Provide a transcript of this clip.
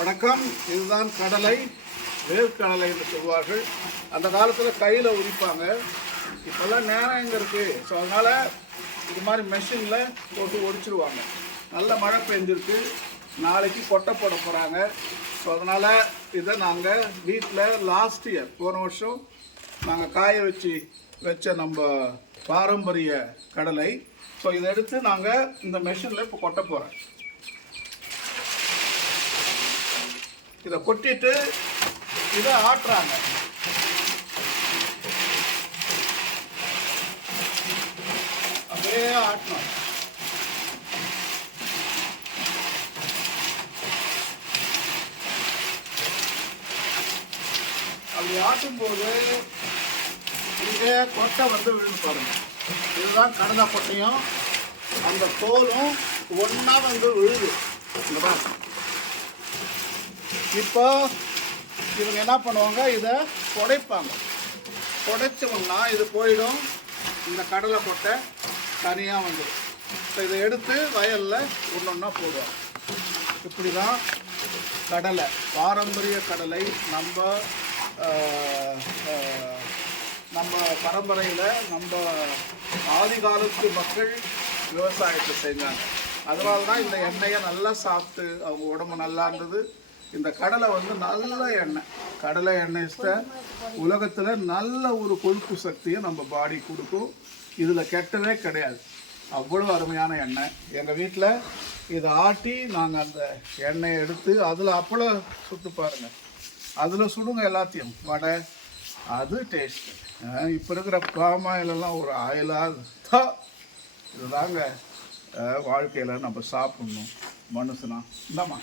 வணக்கம். இதுதான் கடலை. வேர்க்கடலை என்று சொல்வார்கள். அந்த காலத்தில் கையில் உரிப்பாங்க. இப்போல்லாம் நேரம் எங்கே இருக்குது ஸோ அதனால் இது மாதிரி மெஷினில் போட்டு ஒடிச்சிருவாங்க. நல்ல மழை பெஞ்சிருக்கு. நாளைக்கு கொட்டை போட போகிறாங்க ஸோ அதனால் இதை நாங்கள் வீட்டில் லாஸ்ட் இயர் போன வருஷம் நாங்கள் காய வச்சு வச்ச நம்ம பாரம்பரிய கடலை. ஸோ இதை எடுத்து நாங்கள் இந்த மெஷினில் இப்போ கொட்ட போகிறோம் இதை கொட்டிட்டு இதை ஆட்டுறாங்க. அப்படியே ஆட்டணும். அப்படி ஆட்டும்போது இங்கே கொட்டை வந்து விழுந்து பாருங்க. இதுதான் கடந்த கொட்டையும் அந்த தோலும் ஒன்றா வந்து விழுது. இந்த பாருங்க. இப்போ இவங்க என்ன பண்ணுவாங்க? இதை புடைப்பாங்க. புடைச்சோம்னா இது போயிடும். இந்த கடலை கொட்டை தனியாக வந்துடும். இப்போ இதை எடுத்து வயலில் ஒன்று ஒன்றா போடுவாங்க. இப்படி தான் கடலை பாரம்பரிய கடலை நம்ம நம்ம பரம்பரையில் நம்ம ஆதி காலத்து மக்கள் விவசாயத்தை செஞ்சாங்க அதனால தான் இந்த எண்ணெயை நல்லா சாப்பிட்டு அவங்க உடம்பு நல்லா இருந்தது. இந்த கடலை வந்து நல்ல எண்ணெய். கடலை எண்ணெய் உலகத்தில் நல்ல ஒரு கொழுப்பு சக்தியை நம்ம பாடி கொடுக்கும். இதில் கெட்டதே கிடையாது. அவ்வளோ அருமையான எண்ணெய். எங்கள் வீட்டில் இதை ஆட்டி நாங்கள் அந்த எண்ணெயை எடுத்து அதில் அப்பளம் சுட்டு பாருங்கள் அதில் சுடுங்க எல்லாத்தையும். வடை அது டேஸ்ட்டு இப்போ இருக்கிற பாம் ஆயிலெல்லாம் ஒரு ஆயிலாக தான் இதுதாங்க வாழ்க்கையில் நம்ம சாப்பிட்ணும். மனுஷனா. இந்தாம்மா.